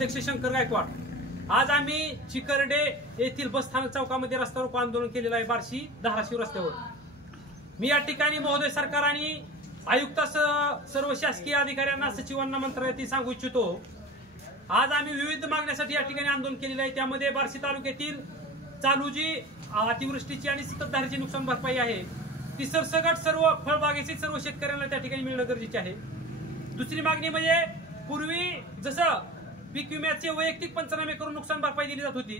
अध्यक्ष शंकर गायकवाड, आज आम्ही चिकरडे येथील बसस्थानक चौकामध्ये रस्ता रोको आंदोलन केलेलं आहे बार्शी धाराशिव रस्त्यावर। मी या ठिकाणी महोदय सरकार आणि आयुक्त सर्व शासकीय अधिकाऱ्यांना सचिवांना मंत्रालयात सांगू इच्छितो, आज आम्ही विविध मागण्यासाठी या ठिकाणी आंदोलन केलेलं आहे। त्यामध्ये बार्शी तालुक्यातील चालू जी अतिवृष्टीची आणि सततधारीची नुकसान भरपाई आहे ती सरसकट सर्व फळबागेची सर्व शेतकऱ्यांना त्या ठिकाणी मिळणं गरजेचे आहे। दुसरी मागणी म्हणजे पूर्वी जसं पीक विम्याचे वैयक्तिक पंचनामे करून नुकसान भरपाई दिली जात होती,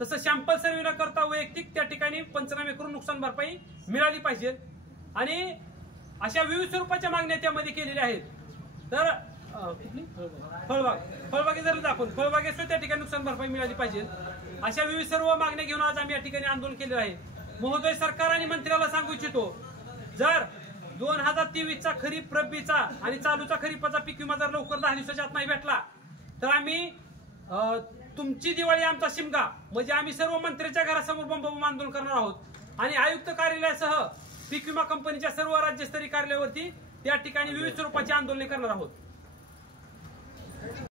तसं सॅम्पल सर्व्हे न करता वैयक्तिक त्या ठिकाणी पंचनामे करून नुकसान भरपाई मिळाली पाहिजे। आणि अशा विविध स्वरूपाच्या मागण्या त्यामध्ये केलेल्या आहेत। तर फळबागे जर दाखवून फळबागेसुद्धा त्या ठिकाणी नुकसान भरपाई मिळाली पाहिजे। अशा विविध सर्व मागण्या घेऊन आज आम्ही या ठिकाणी आंदोलन केलेलं आहे। महोदय सरकार आणि मंत्र्याला सांगू इच्छितो, जर 2023चा खरीप रब्बीचा आणि चालूचा खरीपाचा पीक विमा जर लवकर 10 दिवसाच्या आत नाही भेटला तर आम्ही तुमची दिवाळी आमचा शिमगा म्हणजे आम्ही सर्व मंत्र्यांच्या घरासमोर बंब आंदोलन करणार आहोत आणि आयुक्त कार्यालयासह पीक विमा कंपनीच्या सर्व राज्यस्तरीय कार्यालयावरती त्या ठिकाणी विविध स्वरूपाची आंदोलने करणार आहोत।